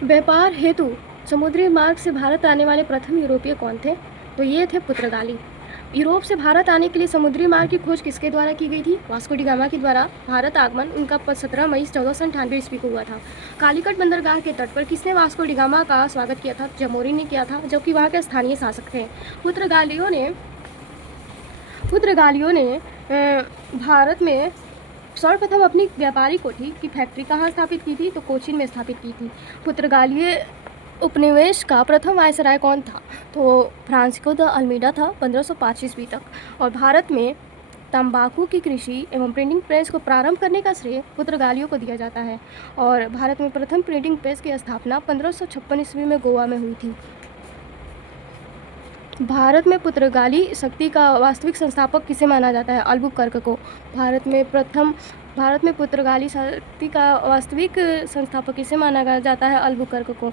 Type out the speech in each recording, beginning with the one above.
व्यापार हेतु समुद्री मार्ग से भारत आने वाले प्रथम यूरोपीय कौन थे? तो ये थे पुर्तगाली। यूरोप से भारत आने के लिए समुद्री मार्ग की खोज किसके द्वारा की गई थी? वास्को डी गामा के द्वारा। भारत आगमन उनका 17 मई 1498 ईस्वी को हुआ था। कालीकट बंदरगाह के तट पर किसने वास्को डी गामा का स्वागत किया था? जमोरी ने किया था, जो कि वहाँ के स्थानीय शासक थे। पुर्तगालियों ने भारत में सर्वप्रथम अपनी व्यापारी कोठी की फैक्ट्री कहाँ स्थापित की थी? तो कोचीन में स्थापित की थी। पुर्तगाली उपनिवेश का प्रथम वायसराय कौन था? तो फ्रांसिस्को द अल्मीडा था 1505 ईस्वी तक। और भारत में तंबाकू की कृषि एवं प्रिंटिंग प्रेस को प्रारंभ करने का श्रेय पुर्तगालियों को दिया जाता है। और भारत में प्रथम प्रिंटिंग प्रेस की स्थापना 1556 ईस्वी में गोवा में हुई थी। भारत में पुर्तगाली शक्ति का वास्तविक संस्थापक किसे माना जाता है? अल्बुकर्क को। भारत में पुर्तगाली शक्ति का वास्तविक संस्थापक किसे माना जाता है? अल्बुकर्क को।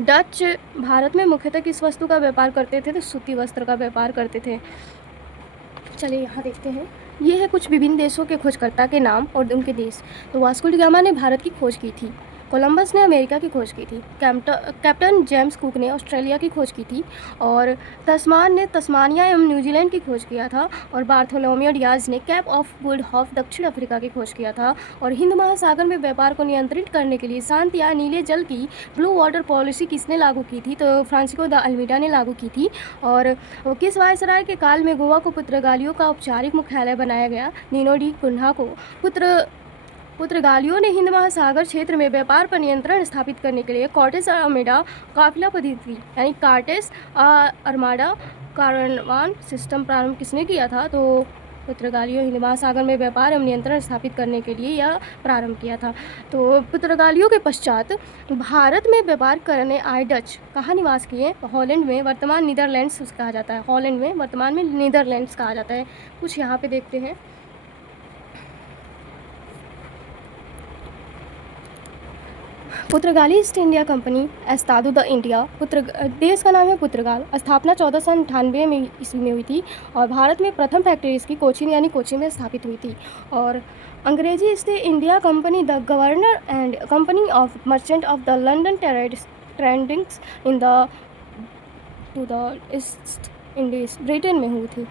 डच भारत में मुख्यतः किस वस्तु का व्यापार करते थे? तो सूती वस्त्र का व्यापार करते थे। चलिए यहाँ देखते हैं, ये है कुछ विभिन्न देशों के खोजकर्ता के नाम और उनके देश। तो वास्को डी गामा ने भारत की खोज की थी। कोलंबस ने अमेरिका की खोज की थी। कैप्टन जेम्स कुक ने ऑस्ट्रेलिया की खोज की थी। और तस्मान ने तस्मानिया एवं न्यूजीलैंड की खोज किया था। और बार्थोलोमेव डियाज ने कैप ऑफ गुड होप दक्षिण अफ्रीका की खोज किया था। और हिंद महासागर में व्यापार को नियंत्रित करने के लिए शांत या नीले जल की ब्लू वाटर पॉलिसी किसने लागू की थी? तो फ्रांसिस्को द अल्मीडा ने लागू की थी। और किस वायसराय के काल में गोवा को पुर्तगालियों का औपचारिक मुख्यालय बनाया गया? नीनो डी कुन्हा को। पुर्तगालियों ने हिंद महासागर क्षेत्र में व्यापार पर नियंत्रण स्थापित करने के लिए कॉर्टेस अरमाडा काफिला पद्धति यानी कार्टेस अरमाडा कारवान सिस्टम प्रारंभ किसने किया था? तो पुर्तगालियों हिंद महासागर में व्यापार एवं नियंत्रण स्थापित करने के लिए यह प्रारंभ किया था। तो पुर्तगालियों के पश्चात भारत में व्यापार करने आए डच कहाँ निवास किए? हॉलैंड में, वर्तमान नीदरलैंड्स कहा जाता है। हॉलैंड में, वर्तमान में नीदरलैंड्स कहा जाता है। कुछ यहाँ पे देखते हैं। पुर्तगाली East India Company Estado da India, देश का नाम है पुर्तगाल। स्थापना 1498 में ईस्वी में हुई थी। और भारत में प्रथम फैक्ट्री इसकी कोचीन यानी कोची में स्थापित हुई थी। और अंग्रेजी east India company the governor and company of merchant of the London tradings in the east Indies Britain में हुई थी।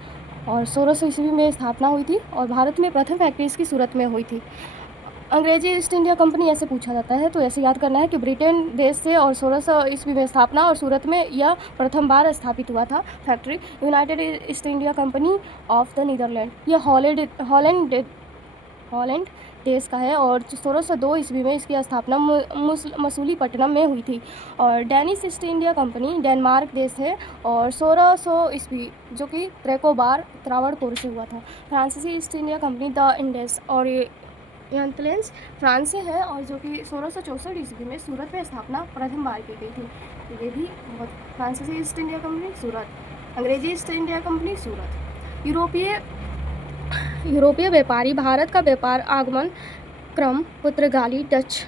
और 1600 ईस्वी में स्थापना हुई थी। और भारत में प्रथम फैक्ट्री इसकी सूरत में हुई थी। अंग्रेजी ईस्ट इंडिया कंपनी ऐसे पूछा जाता है, तो ऐसे याद करना है कि ब्रिटेन देश से और 1600 ईस्वी में स्थापना और सूरत में यह प्रथम बार स्थापित हुआ था factory. United East India Company of the Netherland, यह हॉलैंड देश का है। और 1602 ईस्वी में इसकी स्थापना मसूलीपट्टनम में हुई थी। और Danish east India company Denmark देश है। और 1600 ईस्वी जो कि त्रावणकोर से हुआ था। फ्रांसीसी ईस्ट इंडिया कंपनी द इंडेस और नेदरलैंड्स फ्रांस से है। और जो कि 1664 ईस्वी में सूरत में स्थापना प्रथम बार की गई थी। तो ये भी बहुत, फ्रांसीसी ईस्ट इंडिया कंपनी सूरत, अंग्रेजी ईस्ट इंडिया कंपनी सूरत। यूरोपीय व्यापारी भारत का व्यापार आगमन क्रम पुर्तगाली डच।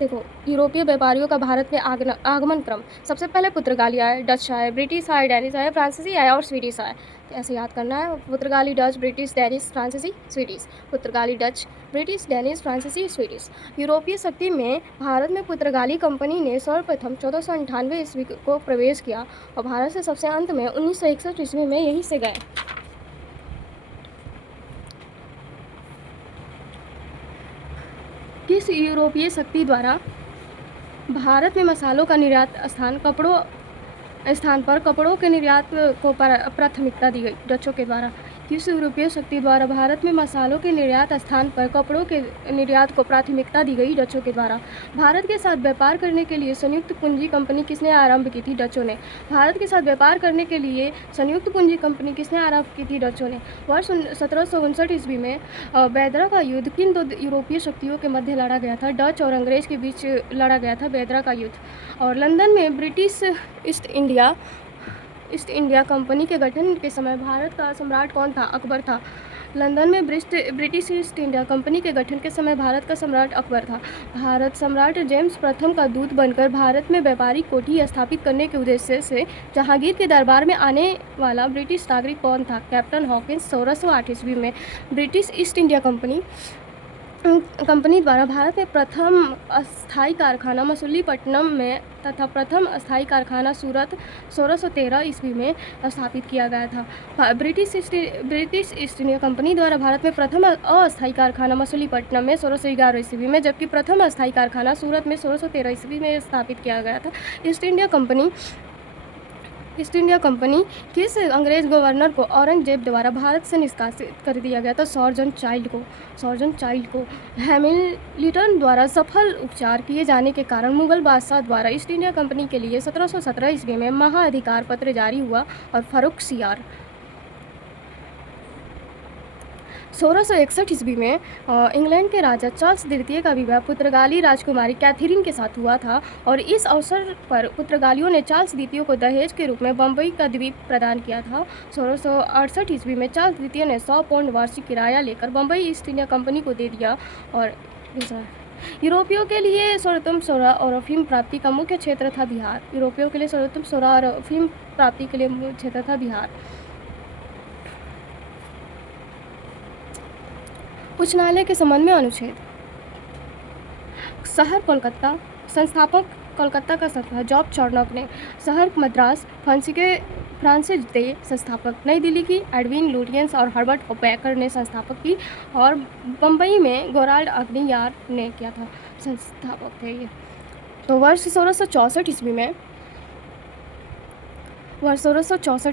देखो, यूरोपीय व्यापारियों का भारत में आगमन क्रम, सबसे पहले पुर्तगाली आए, डच आए, ब्रिटिश आए, डेनिश आए, फ्रांसीसी आए और स्वीडिश आए। तो ऐसे याद करना है, पुर्तगाली, डच, ब्रिटिश, डेनिश, फ्रांसीसी, स्वीडिश। पुर्तगाली, डच, ब्रिटिश, डेनिश, फ्रांसीसी, स्वीडिश। यूरोपीय शक्ति में भारत में पुर्तगाली कंपनी ने सर्वप्रथम 1498 ईस्वी को प्रवेश किया। और भारत से सबसे अंत में 1961 ईस्वी में यहीं से गए। किस यूरोपीय शक्ति द्वारा भारत में मसालों का निर्यात स्थान पर कपड़ों के निर्यात को प्राथमिकता दी गई? डचों के द्वारा। किस यूरोपीय शक्ति द्वारा भारत में मसालों के निर्यात स्थान पर कपड़ों के निर्यात को प्राथमिकता दी गई? डचों के द्वारा। भारत के साथ व्यापार करने के लिए संयुक्त पूंजी कंपनी किसने आरंभ की थी? डचों ने। भारत के साथ व्यापार करने के लिए संयुक्त पूंजी कंपनी किसने आरंभ की थी? डचों ने। वर्ष 1759 ईस्वी में बेदरा का युद्ध किन दो यूरोपीय शक्तियों के मध्य लड़ा गया था? डच और अंग्रेज के बीच लड़ा गया था बेदरा का युद्ध। और लंदन में ब्रिटिश ईस्ट इंडिया कंपनी के गठन के समय भारत का सम्राट कौन था? अकबर था। लंदन में ब्रिटिश ईस्ट इंडिया कंपनी के गठन के समय भारत का सम्राट अकबर था। भारत सम्राट जेम्स प्रथम का दूत बनकर भारत में व्यापारिक कोठी स्थापित करने के उद्देश्य से जहांगीर के दरबार में आने वाला ब्रिटिश नागरिक कौन था? Captain Hawkins. 1608 ईस्वी में British east India company company द्वारा भारत में प्रथम अस्थायी कारखाना मछलीपट्टनम में तथा प्रथम अस्थायी कारखाना सूरत 1613 ईस्वी में स्थापित किया गया था। ब्रिटिश ईस्ट इंडिया कंपनी द्वारा भारत में प्रथम अस्थायी कारखाना मछलीपट्टनम में 1611 ईस्वी में, जबकि प्रथम अस्थायी कारखाना सूरत में 1613 ईस्वी में स्थापित किया गया था। ईस्ट इंडिया कंपनी किस अंग्रेज गवर्नर को औरंगजेब द्वारा भारत से निष्कासित कर दिया गया था? सॉर्जन चाइल्ड को हैमिल्टन द्वारा सफल उपचार किए जाने के कारण मुगल बादशाह द्वारा ईस्ट इंडिया कंपनी के लिए 1717 ईस्वी में महाअधिकार पत्र जारी हुआ और फर्रुखसियार 1661 ईस्वी में इंग्लैंड के राजा चार्ल्स द्वितीय का विवाह पुर्तगाली राजकुमारी कैथरीन के साथ हुआ था और इस अवसर पर पुर्तगालियों ने चार्ल्स द्वितीय को दहेज के रूप में बम्बई का द्वीप प्रदान किया था। 1668 ईस्वी में चार्ल्स द्वितीय ने 100 पाउंड वार्षिक किराया लेकर बम्बई ईस्ट इंडिया कंपनी को दे दिया। और यूरोपियों के लिए सर्वोत्तम सोना और अफीम प्राप्ति का मुख्य क्षेत्र था बिहार। यूरोपियों के लिए सर्वोत्तम सोना और अफीम प्राप्ति के लिए मुख्य क्षेत्र था बिहार। उच्चन्यायालय के संबंध में अनुच्छेद। शहर कोलकाता, संस्थापक कोलकाता का संस्थापक जॉर्ज चार्नोक ने। शहर मद्रास, फ्रांसिस डे संस्थापक। नई दिल्ली की एडविन लुटियंस और हर्बर्ट बेकर ने संस्थापक की और बम्बई में गोराल्ड अग्नियार ने किया था, संस्थापक थे ये। तो वर्ष 1664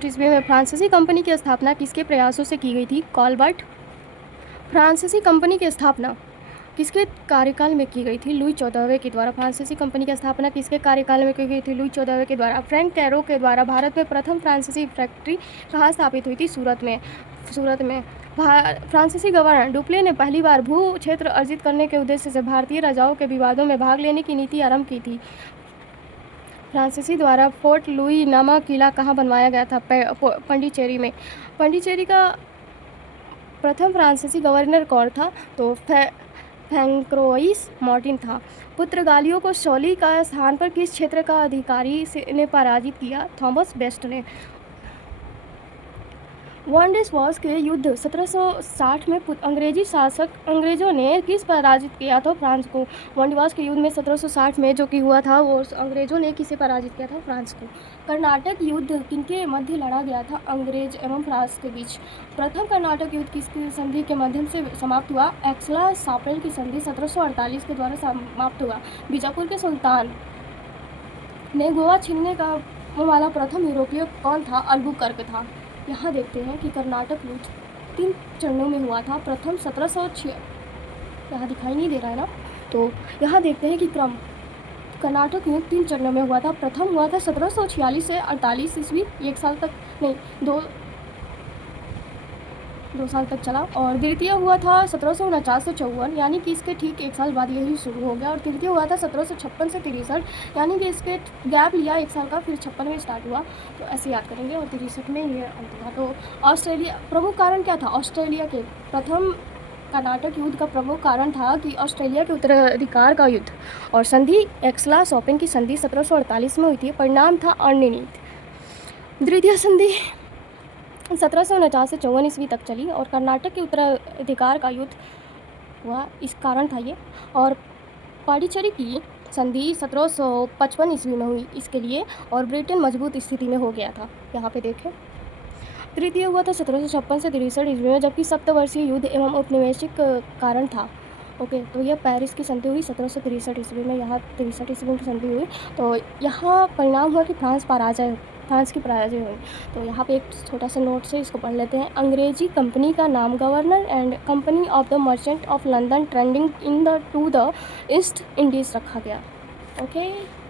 ईस्वी में फ्रांसीसी कंपनी की स्थापना किसके प्रयासों से की गई थी? कॉलबर्ट। फ्रांसीसी कंपनी की स्थापना किसके कार्यकाल में की गई थी? लुई 14वें के द्वारा। फ्रांसीसी कंपनी की स्थापना किसके कार्यकाल में की गई थी? लुई 14वें के द्वारा। फ्रैंक कैरो के द्वारा भारत में प्रथम फ्रांसीसी फैक्ट्री कहाँ स्थापित हुई थी? सूरत में। फ्रांसीसी गवर्नर डुप्ले ने पहली बार भू क्षेत्र अर्जित करने के उद्देश्य से भारतीय राजाओं के विवादों में भाग लेने की नीति आरंभ की थी। फ्रांसीसी द्वारा फोर्ट लुई नामक किला कहाँ बनवाया गया था? पंडिचेरी में। पंडिचेरी का प्रथम फ्रांसीसी गवर्नर कौन था? तो फ्रैंकोइस मार्टिन था। पुर्तगालियों को शोली का स्थान पर किस क्षेत्र का अधिकारी ने पराजित किया? थॉमस बेस्ट ने। वॉन्डिसवास के युद्ध 1760 में अंग्रेजों ने किस पराजित किया था? फ्रांस को। वॉन्डिसवास के युद्ध में 1760 में जो कि हुआ था वो अंग्रेजों ने किसे पराजित किया था? फ्रांस को। कर्नाटक युद्ध किनके मध्य लड़ा गया था? अंग्रेज एवं फ्रांस के बीच। प्रथम कर्नाटक युद्ध किसकी संधि के माध्यम से समाप्त हुआ? एक्सला-सापेल की संधि 1748 के द्वारा समाप्त हुआ। बीजापुर के सुल्तान ने गोवा छीनने का वाला प्रथम यूरोपीय कौन था? अल्बुकर्क था। यहाँ देखते हैं कि कर्नाटक युद्ध 3 चरणों में हुआ था। प्रथम 1706 यहाँ दिखाई नहीं दे रहा है ना, तो यहाँ देखते हैं कि कर्नाटक युद्ध 3 चरणों में हुआ था। प्रथम हुआ था 1746 से 48 ईस्वी, 1 साल तक नहीं 2 साल तक चला। और द्वितीय हुआ था 1749 से 54, यानी कि इसके ठीक 1 साल बाद यही शुरू हो गया। और तृतीय हुआ था 1756 से 63, यानी कि इसके गैप लिया 1 साल का, फिर 56 में स्टार्ट हुआ, तो ऐसे याद करेंगे। और 63 में ये अंत हुआ। तो ऑस्ट्रेलिया, प्रमुख कारण क्या था ऑस्ट्रेलिया के? प्रथम कर्नाटक युद्ध का प्रमुख कारण था कि ऑस्ट्रेलिया के उत्तराधिकार का युद्ध। और संधि एक्सला-सापेल की संधि 1748 में हुई थी, परिणाम था अर्णनीति। द्वितीय संधि 1749 से 54 ईस्वी तक चली और कर्नाटक के उत्तराधिकार का युद्ध हुआ, इस कारण था ये। और पांडिचेरी की संधि 1755 ईस्वी में हुई इसके लिए, और ब्रिटेन मजबूत स्थिति में हो गया था। यहाँ पे देखें, तृतीय हुआ था 1756 से 63 ईस्वी में, जबकि सप्तवर्षीय युद्ध एवं औपनिवेशिक कारण था। ओके, तो यह पेरिस की संधि हुई 1763 ईस्वी में, यहाँ 63 ईस्वी में संधि हुई। तो यहाँ परिणाम हुआ कि फ्रांस की पराजय हुई। तो यहाँ पे एक छोटा सा नोट से इसको पढ़ लेते हैं। अंग्रेजी कंपनी का नाम governor and company of the merchant of London trading into the East Indies रखा गया। ओके।